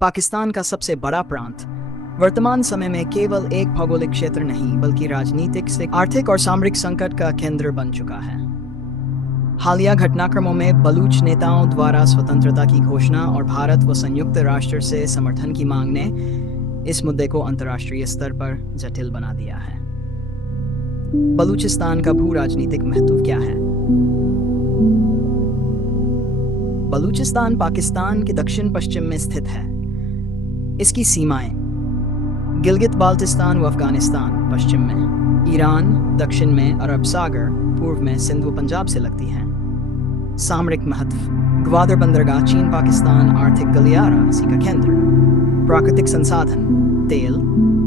पाकिस्तान का सबसे बड़ा प्रांत वर्तमान समय में केवल एक भौगोलिक क्षेत्र नहीं बल्कि राजनीतिक से आर्थिक और सामरिक संकट का केंद्र बन चुका है। हालिया घटनाक्रमों में बलूच नेताओं द्वारा स्वतंत्रता की घोषणा और भारत व संयुक्त राष्ट्र से समर्थन की मांग ने इस मुद्दे को अंतर्राष्ट्रीय स्तर पर जटिल बना दिया है। बलूचिस्तान का भू राजनीतिक महत्व क्या है? बलूचिस्तान पाकिस्तान के दक्षिण पश्चिम में स्थित है। इसकी सीमाएं गिलगित बाल्टिस्तान व अफगानिस्तान पश्चिम में, ईरान दक्षिण में, अरब सागर पूर्व में सिंध व पंजाब से लगती हैं। सामरिक महत्व ग्वादर बंदरगाह चीन पाकिस्तान आर्थिक गलियारा इसी का केंद्र। प्राकृतिक संसाधन तेल,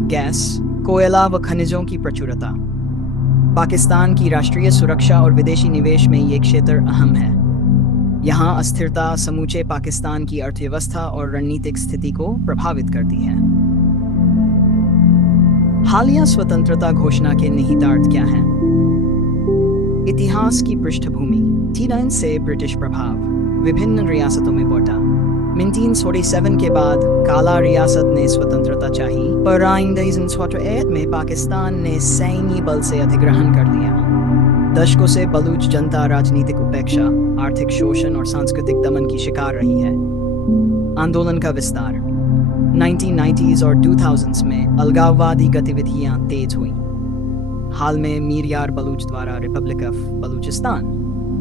गैस, कोयला व खनिजों की प्रचुरता। पाकिस्तान की राष्ट्रीय सुरक्षा और विदेशी निवेश में ये क्षेत्र अहम है। यहाँ अस्थिरता समूचे पाकिस्तान की अर्थव्यवस्था और रणनीतिक स्थिति को प्रभावित करती है। हालिया स्वतंत्रता घोषणा के निहितार्थ क्या हैं? इतिहास की पृष्ठभूमि 19 से ब्रिटिश प्रभाव विभिन्न रियासतों में बंटा। 1947 के बाद काला रियासत ने स्वतंत्रता चाही, पर 1948 में पाकिस्तान ने सैन्य बल से अधिग्रहण कर लिया। दशकों से बलूच जनता राजनीतिक उपेक्षा, आर्थिक शोषण और सांस्कृतिक दमन की शिकार रही है। आंदोलन का विस्तार 1990s और 2000s में अलगाववादी गतिविधियां तेज हुई। हाल में मीर यार बलूच द्वारा रिपब्लिक ऑफ बलूचिस्तान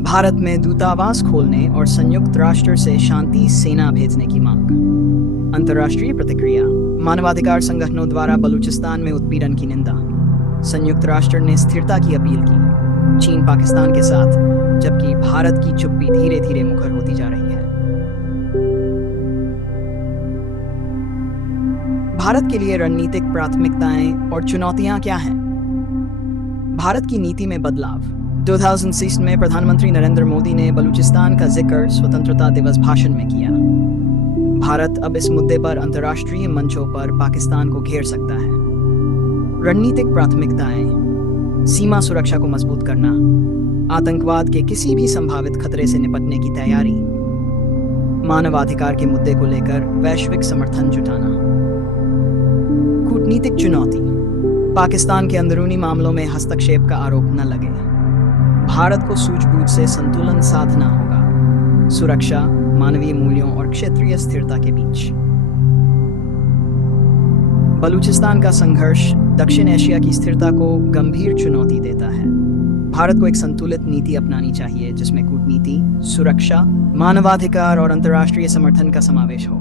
भारत में दूतावास खोलने और संयुक्त राष्ट्र से शांति सेना भेजने की मांग। अंतर्राष्ट्रीय प्रतिक्रिया मानवाधिकार संगठनों द्वारा बलूचिस्तान में उत्पीड़न की निंदा। संयुक्त राष्ट्र ने स्थिरता की अपील की। चीन पाकिस्तान के साथ, जबकि भारत की चुप्पी धीरे धीरे मुखर होती जा रही है। भारत के लिए रणनीतिक प्राथमिकताएं और चुनौतियां क्या हैं? भारत की नीति में बदलाव 2006 में प्रधानमंत्री नरेंद्र मोदी ने बलूचिस्तान का जिक्र स्वतंत्रता दिवस भाषण में किया। भारत अब इस मुद्दे पर अंतर्राष्ट्रीय मंचों पर पाकिस्तान को घेर सकता है। रणनीतिक प्राथमिकताएं सीमा सुरक्षा को मजबूत करना, आतंकवाद के किसी भी संभावित खतरे से निपटने की तैयारी, मानवाधिकार के मुद्दे को लेकर वैश्विक समर्थन जुटाना। कूटनीतिक चुनौती पाकिस्तान के अंदरूनी मामलों में हस्तक्षेप का आरोप न लगे। भारत को सूझबूझ से संतुलन साधना होगा, सुरक्षा, मानवीय मूल्यों और क्षेत्रीय स्थिरता के बीच। बलूचिस्तान का संघर्ष दक्षिण एशिया की स्थिरता को गंभीर चुनौती देता है। भारत को एक संतुलित नीति अपनानी चाहिए जिसमें कूटनीति, सुरक्षा, मानवाधिकार और अंतर्राष्ट्रीय समर्थन का समावेश हो।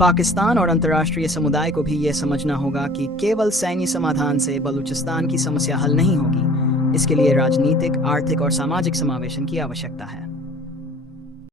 पाकिस्तान और अंतर्राष्ट्रीय समुदाय को भी यह समझना होगा कि केवल सैन्य समाधान से बलूचिस्तान की समस्या हल नहीं होगी। इसके लिए राजनीतिक, आर्थिक और सामाजिक समावेशन की आवश्यकता है।